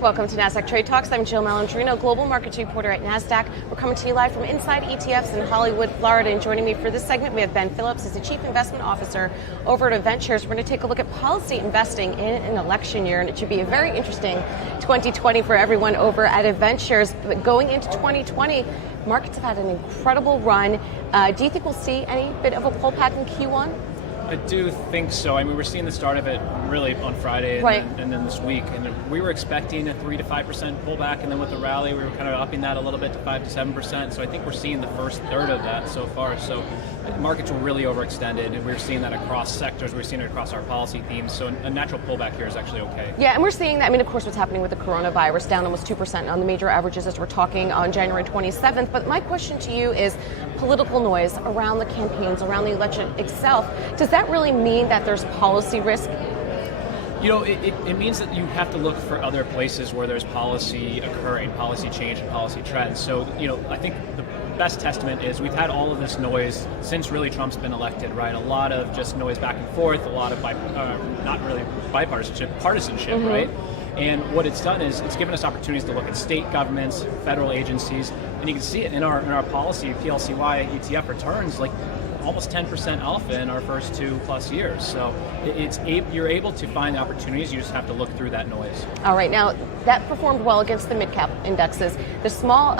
Welcome to Nasdaq Trade Talks. I'm Jill Malandrino, Global Markets Reporter at Nasdaq. We're coming to you live from Inside ETFs in Hollywood, Florida. And joining me for this segment, we have Ben Phillips, who's the Chief Investment Officer over at EventShares. We're going to take a look at policy investing in an election year, and it should be a very interesting 2020 for everyone over at EventShares. But going into 2020, markets have had an incredible run. Do you think we'll see any bit of a pullback in Q1? I do think so. I mean, we're seeing the start of it really on Friday and then this week. And we were expecting a 3 to 5% pullback, and then with the rally, we were kind of upping that a little bit to 5 to 7%. So I think we're seeing the first third of that so far. So markets were really overextended, and we're seeing that across sectors. We're seeing it across our policy themes. So a natural pullback here is actually okay. Yeah, and we're seeing that. I mean, of course, what's happening with the coronavirus, down almost 2% on the major averages as we're talking on January 27th. But my question to you is political noise around the campaigns, around the election itself. Does that really mean that there's policy risk? You know, it means that you have to look for other places where there's policy occurring, policy change and policy trends. So, you know, I think the best testament is we've had all of this noise since really Trump's been elected, right? A lot of just noise back and forth, a lot of not really bipartisanship, partisanship, right? And what it's done is it's given us opportunities to look at state governments, federal agencies, and you can see it in our policy, PLCY ETF returns, like almost 10% alpha in our first 2+ years. So you're able to find opportunities, you just have to look through that noise. All right, now that performed well against the mid-cap indexes. The small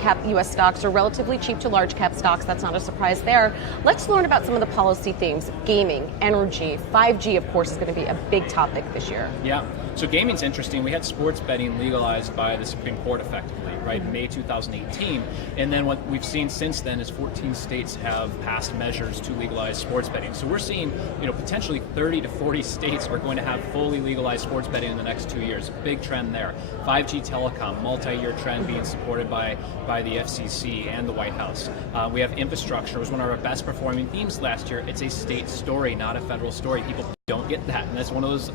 cap US stocks are relatively cheap to large cap stocks. That's not a surprise there. Let's learn about some of the policy themes. Gaming, energy, 5G, of course, is going to be a big topic this year. Yeah, so gaming's interesting. We had sports betting legalized by the Supreme Court effectively, right, May 2018. And then what we've seen since then is 14 states have passed measures to legalize sports betting. So we're seeing, you know, potentially 30 to 40 states are going to have fully legalized sports betting in the next 2 years. Big trend there. 5G telecom, multi-year trend being supported by the FCC and the White House. We have infrastructure. It was one of our best performing themes last year. It's a state story, not a federal story. People don't get that, and that's one of those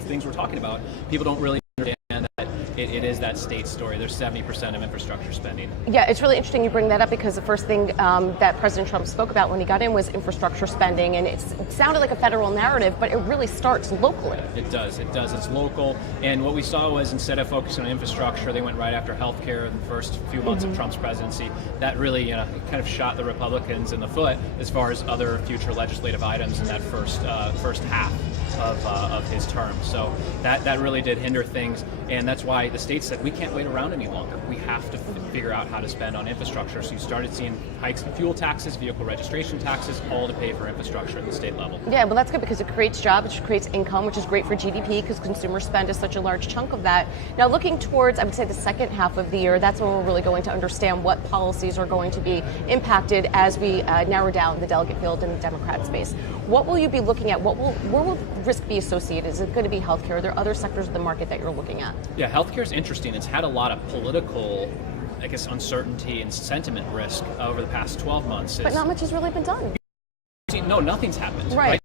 things we're talking about. People don't really understand that it is that state story. There's 70% of infrastructure spending. Yeah, it's really interesting you bring that up, because the first thing that President Trump spoke about when he got in was infrastructure spending, and it sounded like a federal narrative, but it really starts locally. It does. It's local, and what we saw was instead of focusing on infrastructure, they went right after healthcare in the first few months of Trump's presidency. That really kind of shot the Republicans in the foot as far as other future legislative items in that first half of his term. So that really did hinder things, and that's why the state said we can't wait around any longer. We have to figure out how to spend on infrastructure. So you started seeing hikes in fuel taxes, vehicle registration taxes, all to pay for infrastructure at the state level. Yeah, well, that's good because it creates jobs, it creates income, which is great for GDP because consumer spend is such a large chunk of that. Now, looking towards, I would say, the second half of the year, that's when we're really going to understand what policies are going to be impacted as we narrow down the delegate field in the Democrat space. What will you be looking at? Where will risk be associated? Is it going to be healthcare? Are there other sectors of the market that you're looking at? Yeah, healthcare is interesting. It's had a lot of political, I guess, uncertainty and sentiment risk over the past 12 months. But not much has really been done. No, nothing's happened. Right.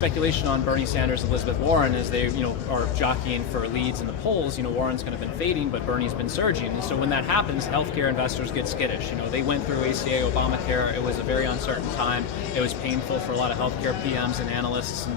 Speculation on Bernie Sanders and Elizabeth Warren as they, are jockeying for leads in the polls. Warren's kind of been fading, but Bernie's been surging. And so when that happens, healthcare investors get skittish. They went through ACA, Obamacare. It was a very uncertain time. It was painful for a lot of healthcare PMs and analysts and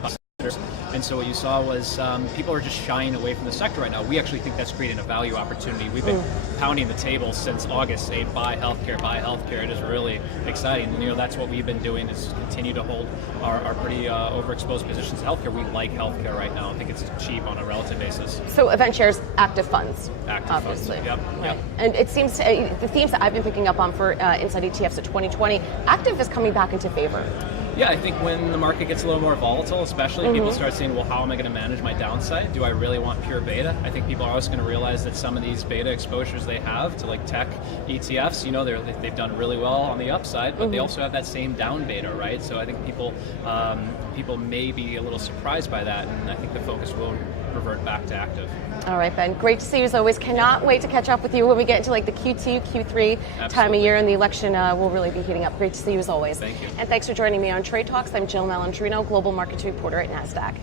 and so what you saw was people are just shying away from the sector right now. We actually think that's creating a value opportunity. We've been pounding the table since August, saying buy healthcare, buy healthcare. It is really exciting. And, that's what we've been doing is continue to hold our pretty overexposed positions in healthcare. We like healthcare right now. I think it's cheap on a relative basis. So EventShares active funds. Active obviously. funds. Yep. Right. Yep. And it seems the themes that I've been picking up on for Inside ETFs at 2020, active is coming back into favor. Yeah, I think when the market gets a little more volatile, especially people start saying, well, how am I going to manage my downside? Do I really want pure beta? I think people are also going to realize that some of these beta exposures they have to like tech ETFs, they've done really well on the upside, but they also have that same down beta, right? So I think people may be a little surprised by that, and I think the focus will revert back to active. All right, Ben. Great to see you as always. Cannot wait to catch up with you when we get into like the Q2, Q3 time of year, and the election will really be heating up. Great to see you as always. Thank you. And thanks for joining me on Trade Talks. I'm Jill Malandrino, Global Markets Reporter at Nasdaq.